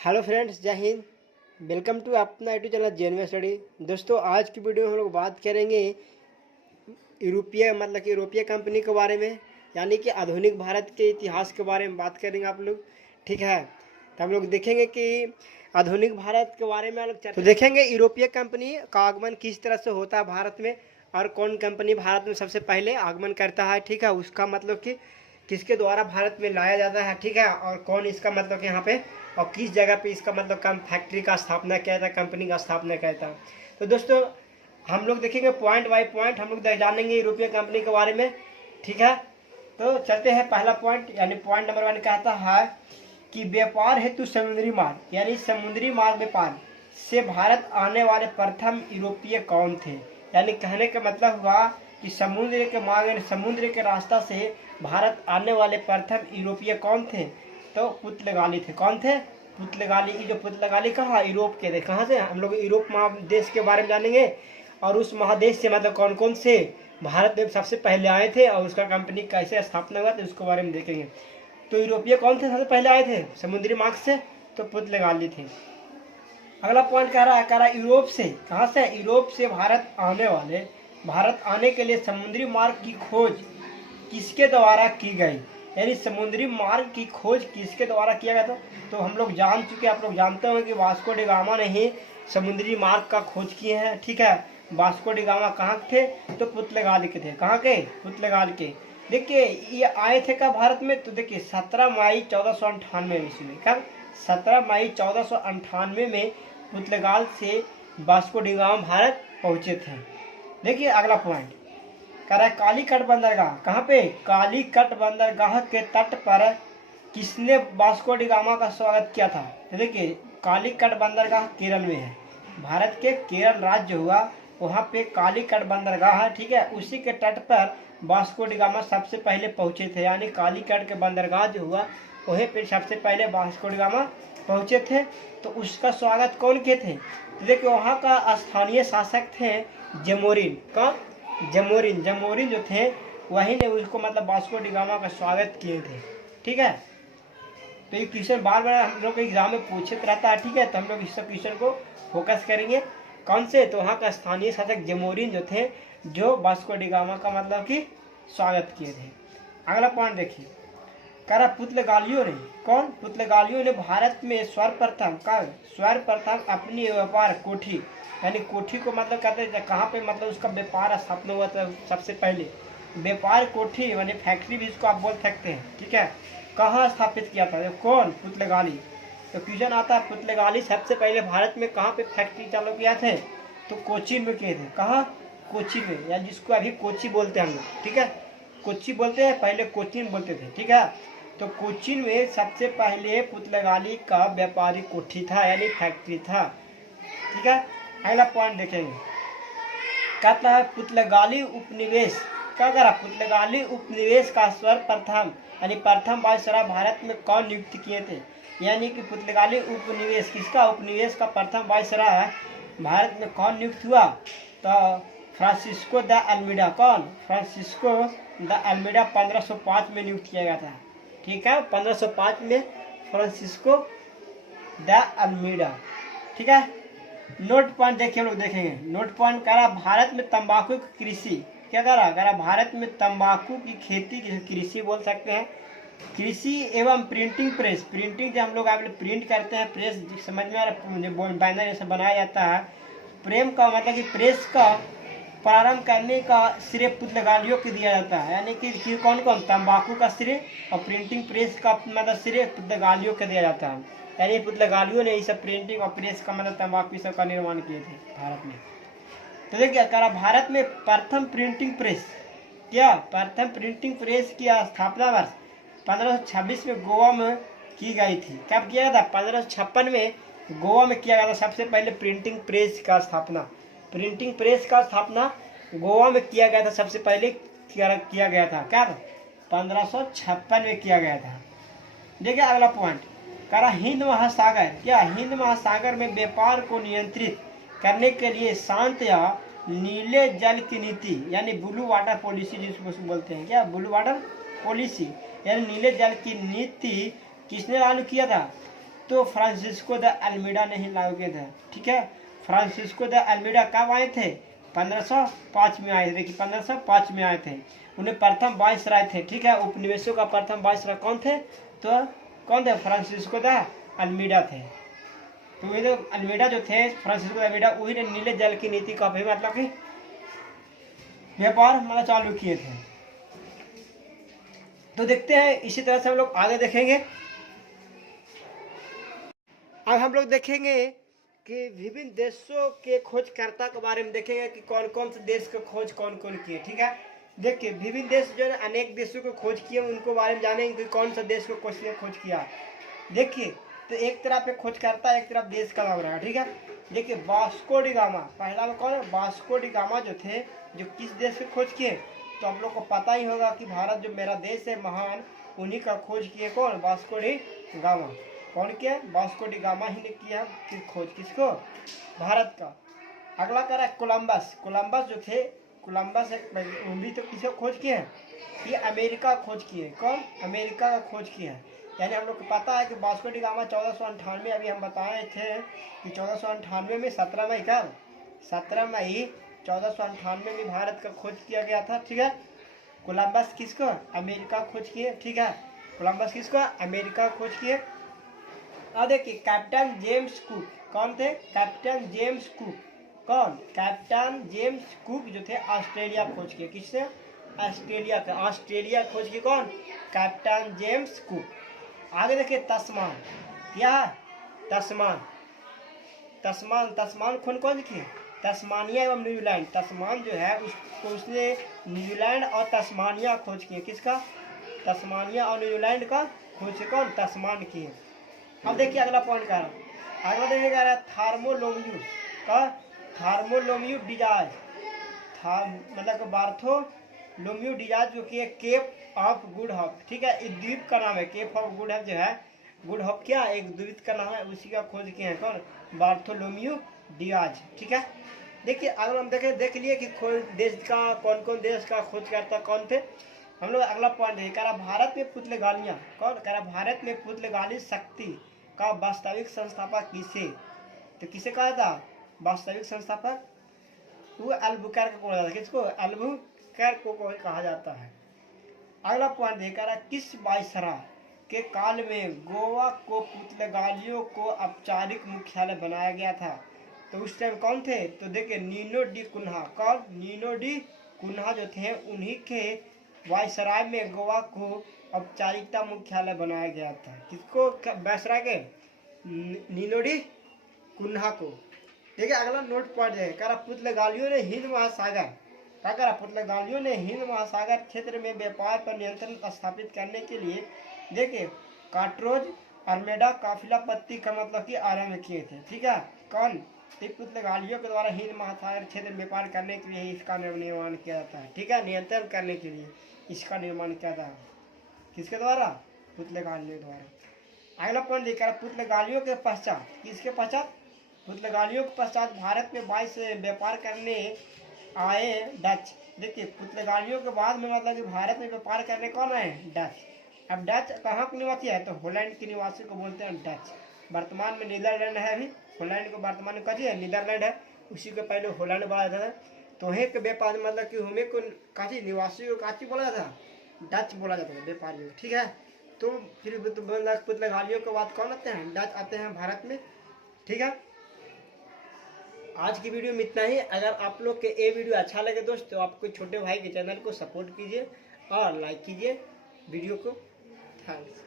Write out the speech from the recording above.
Hello friends, जय Hind. Welcome to अपना YouTube channel JNV study. दोस्तों, आज की वीडियो में हम लोग बात करेंगे यूरोपीय कंपनी के बारे में, यानी कि आधुनिक भारत के इतिहास के बारे में बात करेंगे आप लोग। ठीक है, तो हम लोग देखेंगे कि आधुनिक भारत के बारे में तो देखेंगे यूरोपीय कंपनी का आगमन किस तरह से होता है भारत में, और कौन कंपनी भारत में सबसे पहले आगमन करता है। ठीक है, उसका मतलब कि किसके द्वारा भारत में लाया जाता है। ठीक है, और कौन इसका मतलब कि यहाँ पे और किस जगह पे इसका मतलब कम फैक्ट्री का स्थापना किया था, कंपनी का स्थापना किया था। तो दोस्तों, हम लोग देखेंगे पॉइंट बाय पॉइंट, हम लोग जानेंगे यूरोपीय कंपनी के बारे में। ठीक है, तो चलते हैं। पहला पॉइंट यानी पॉइंट नंबर 1 कहता है कि व्यापार हेतु समुद्री मार्ग यानी समुद्री मार्ग व्यापार से भारत आने वाले प्रथम यूरोपीय कौन थे। यानी कहने का मतलब हुआ कि समुद्र के मार्ग यानी समुद्र के रास्ता से भारत आने वाले प्रथम यूरोपीय कौन थे, तो पुर्तगाली थे। कौन थे? पुर्तगाली। जो पुर्तगाली कहाँ? यूरोप के थे। कहाँ से? हम लोग यूरोप महादेश के बारे में जानेंगे, और उस महादेश से मतलब कौन कौन से भारत में सबसे पहले आए थे और उसका कंपनी कैसे स्थापना हुआ था उसके बारे में देखेंगे। तो यूरोपीय कौन थे सबसे पहले आए थे समुद्री मार्ग से? तो पुर्तगाली थे। अगला पॉइंट कह रहा है यूरोप से। कहाँ से? यूरोप से भारत आने के लिए समुद्री मार्ग की खोज किसके द्वारा की गई। यानी समुद्री मार्ग की खोज किसके द्वारा किया गया था? तो हम लोग जान चुके, आप लोग जानते हो कि वास्को डी गामा ने ही समुद्री मार्ग का खोज किए हैं। ठीक है, वास्को डी गामा कहाँ के थे? तो पुर्तगाल के थे। कहाँ के? पुर्तगाल के। देखिए, ये आए थे कब भारत में? तो देखिए 17 मई 1498 ईस्वी में। कब? 17 मई 1498 में पुर्तगाल से वास्को डी गामा भारत पहुंचे थे। देखिए अगला पॉइंट कह रहा है कालीकट बंदरगाह। कहाँ पे? कालीकट बंदरगाह के तट पर किसने वास्को डी गामा का स्वागत किया था? तो देखिए कालीकट बंदरगाह केरल में है। भारत के केरल राज्य हुआ, वहाँ पे कालीकट बंदरगाह है। ठीक है, उसी के तट पर वास्को डी गामा सबसे पहले पहुँचे थे। यानी कालीकट के बंदरगाह जो हुआ वहीं पे सबसे पहले वास्को डी गामा पहुँचे थे। तो उसका स्वागत कौन किए थे? तो देखिए वहाँ का स्थानीय शासक थे जमोरिन। कौन? जमोरिन जो थे वही ने उसको मतलब वास्को डी गामा का स्वागत किए थे। ठीक है, तो ये क्वेश्चन बार बार हम लोग एग्जाम में पूछित रहता है। ठीक है, तो हम लोग इस क्वेश्चन को फोकस करेंगे। कौन से? तो वहाँ का स्थानीय शासक जमोरिन जो थे, जो वास्को डी गामा का मतलब कि स्वागत किए थे। अगला पॉइंट देखिए, कह रहा पुर्तगालियों ने। कौन? पुर्तगालियों ने भारत में सर्वप्रथम अपनी व्यापार कोठी यानी कोठी को मतलब कहते हैं कहाँ पे मतलब उसका व्यापार स्थापना हुआ था सबसे पहले। व्यापार कोठी यानी फैक्ट्री भी इसको आप बोल सकते हैं। ठीक है, कहाँ स्थापित किया था? कौन? पुर्तगाली। तो क्वेश्चन आता है पुर्तगाली सबसे पहले भारत में कहाँ पे फैक्ट्री चालू किया थे? तो कोचीन में किए थे। कहाँ? कोची में, या जिसको अभी कोची बोलते हैं हम लोग। ठीक है, कोची बोलते हैं, पहले कोचीन बोलते थे। ठीक है, तो कोचीन में सबसे पहले पुर्तगाली का व्यापारिक कोठी था यानी फैक्ट्री था। ठीक है, अगला पॉइंट देखेंगे। कहता है पुर्तगाली उपनिवेश। क्या करा? पुर्तगाली उपनिवेश का सर्वप्रथम यानी प्रथम वायसराय भारत में कौन नियुक्त किए थे? यानी कि पुर्तगाली उपनिवेश किसका? उपनिवेश का प्रथम वायसराय भारत में कौन नियुक्त हुआ? तो फ्रांसिस्को द अल्मीडा। कौन? फ्रांसिस्को द अल्मीडा 1505 में नियुक्त किया गया था। ठीक है, 1505 में फ्रांसिस्को द अल्मीडा। ठीक है, नोट पॉइंट देखिए, हम लोग देखेंगे। नोट पॉइंट कह रहा भारत में तंबाकू की कृषि। क्या कह रहा भारत में तंबाकू की खेती कृषि बोल सकते हैं। कृषि एवं प्रिंटिंग प्रेस। प्रिंटिंग जो हम लोग आगे प्रिंट करते हैं, प्रेस समझ में आ रहा है, बैनर जैसे बनाया जाता है। प्रेम का मतलब कि प्रेस का प्रारंभ करने का श्रेय पुर्तगालियों को दिया जाता है। यानी कि कौन कौन? तंबाकू का श्रेय और प्रिंटिंग प्रेस का मतलब श्रेय पुर्तगालियों को दिया जाता है। यानी पुर्तगालियों ने इस प्रिंटिंग और प्रेस का मतलब तंबाकू सब का निर्माण किए थे भारत में। तो देखिए करा भारत में प्रथम प्रिंटिंग प्रेस। क्या? प्रथम प्रिंटिंग प्रेस की स्थापना वर्ष 1526 में गोवा में की गई थी। कब किया गया था? 1556 में गोवा में किया गया था सबसे पहले प्रिंटिंग प्रेस का स्थापना। प्रिंटिंग प्रेस का स्थापना गोवा में किया गया था सबसे पहले किया गया था। क्या? 1556 में किया गया था। देखिए अगला पॉइंट करा हिंद महासागर। क्या? हिंद महासागर में व्यापार को नियंत्रित करने के लिए शांत या नीले जल की नीति यानी ब्लू वाटर पॉलिसी जिसको बोलते हैं। क्या? ब्लू वाटर पॉलिसी यानी नीले जल की नीति किसने लागू किया था? तो फ्रांसिस्को द अल्मीडा ने ही लागू किया था। ठीक है, फ्रांसिस्को द अल्मीडा कब आए थे? 1505 में आए थे। देखिए 1505 में आए थे। उन्हें प्रथम वाइसराय थे। ठीक है, उपनिवेशों का प्रथम वाइसराय कौन थे? तो कौन थे? फ्रांसिस्को द अल्मीडा थे। तो ये जो अल्मीडा जो थे, फ्रांसिस्को द अल्मीडा, वही ने नीले जल की नीति का भी मतलब कि व्यापार मतलब चालू किए थे। तो देखते हैं, इसी तरह से हम लोग आगे देखेंगे। अब हम लोग देखेंगे कि विभिन्न देशों के खोजकर्ता के बारे में देखेंगे कि कौन कौन से देश का खोज कौन कौन किए। ठीक है, देखिए विभिन्न देश जो है अनेक देशों को खोज किए, उनको बारे में जानेंगे कि कौन सा देश को खोज किया। देखिए तो एक तरफ पे खोजकर्ता, एक तरफ देश का नाम रहा। ठीक है, देखिए वास्को डी गामा, पहला में कौन है? वास्को डी गामा जो थे, जो किस देश की खोज किए? तो आप लोग को पता ही होगा कि भारत जो मेरा देश है महान, उन्हीं का खोज किए कौन? Vasco D gamma. कौन किया? वास्को डी गामा ही ने किया खोज। किसको? भारत का। अगला करा कोलंबस। कोलंबस जो थे, कोलंबस भी तो किसे खोज किए हैं? ये अमेरिका खोज किए। कौन? अमेरिका का खोज किया है। यानी हम लोग को पता है कि वास्को डी गामा 1498, अभी हम बताए थे कि 1498 में 17 मई का 17 मई 1498 में भारत का खोज किया गया था। ठीक है, कोलंबस किसको? अमेरिका खोज किए। ठीक है, कोलंबस किसको? अमेरिका खोज किए। अब देखिए कैप्टन जेम्स कुक, कौन थे? Captain James cook. कौन? कैप्टन जेम्स कुक जो थे ऑस्ट्रेलिया खोज किए। किससे? ऑस्ट्रेलिया का। ऑस्ट्रेलिया खोज किए कौन? Captain James cook. आगे देखिए तस्मान। क्या? तस्मान। तस्मान, तस्मान कौन किए? तस्मानिया एवं न्यूजीलैंड। तस्मान जो है उसने न्यूजीलैंड और तस्मानिया खोज किए। किसका? तस्मानिया और न्यूजीलैंड का खोज कौन? तस्मान किए। अब देखिए अगला पॉइंट कह रहा, अगला देखिए कह रहा है थार्मोलोम्यूस का। थार्मोलोम्यू डिजाज, मतलब बार्थोलोम्यू डिजाज जो कि केप ऑफ गुड होप। ठीक है, इस द्वीप का नाम है। केप ऑफ गुड होप जो है, गुड होप क्या एक द्वीप का नाम है, उसी का खोज किए हैं कौन? बार्थोलोम्यू डिजाज। ठीक है, देखिए अगर हम देख लिए कि खोज देश का कौन कौन देश का खोजकर्ता कौन थे। हम लोग अगला पॉइंट देखिए, कह रहा भारत में पुतलेगालियाँ। कौन? कह रहा भारत में पुतलेगाली शक्ति का वास्तविक संस्थापक किसे? तो किसे कहा था वास्तविक संस्थापक? वो अल्बुकर्क को कहा जाता है। किसको? अल्बुकर्क को कहा जाता है। अगला पॉइंट देखा, किस वायसराय के काल में गोवा को पुतलेगालियों को औपचारिक मुख्यालय बनाया गया था? तो उस टाइम कौन थे? तो देखिए नीनो डी कुन्हा। कौन? नीनो डी कुन्हा जो थे, उन्हीं के वायसराय में गोवा को औपचारिकता मुख्यालय बनाया गया था। किसको? वायसराय के नीनो डी कुन्हा को। देखिए अगला नोट पॉइंट है, कह रहा पुतलेगालियों ने हिंद महासागर, क्या करा? पुतलेगालियों ने हिंद महासागर क्षेत्र में व्यापार पर नियंत्रण स्थापित करने के लिए देखिए काट्रोज अल्मेडा काफिला पत्ती का मतलब कि आरंभ किए थे। ठीक है, कौन? पुतलेगालियों के द्वारा हिंद महासागर क्षेत्र में व्यापार करने के लिए इसका निर्माण किया जाता है। ठीक है, नियंत्रण करने के लिए इसका निर्माण किया था। किसके द्वारा? पुतलेगालियों द्वारा। अगला पॉइंट देखा, पुतलेगालियों के पश्चात, किसके पश्चात? पुतलेगालियों के पश्चात भारत में 22 व्यापार करने आए डच। देखिए पुतलेगालियों के बाद में मतलब कि भारत में व्यापार करने कौन आए? डच। अब डच कहाँ के निवासी है? तो होलैंड के निवासी को बोलते हैं डच। वर्तमान में नीदरलैंड है। अभी होलैंड को वर्तमान में कथी है? नीदरलैंड है। उसी को पहले होलैंड बोला जाता था। तो हे के व्यापार मतलब कि हमें को काची निवासी को काची बोला जाता था? डच बोला जाता था व्यापारियों। ठीक है, तो फिर पुतलेगालियों के बाद कौन आते हैं? डच आते हैं भारत में। ठीक है, आज की वीडियो में इतना ही। अगर आप लोग के ये वीडियो अच्छा लगे दोस्त, तो आपको छोटे भाई के चैनल को सपोर्ट कीजिए और लाइक कीजिए वीडियो को। थैंक्स।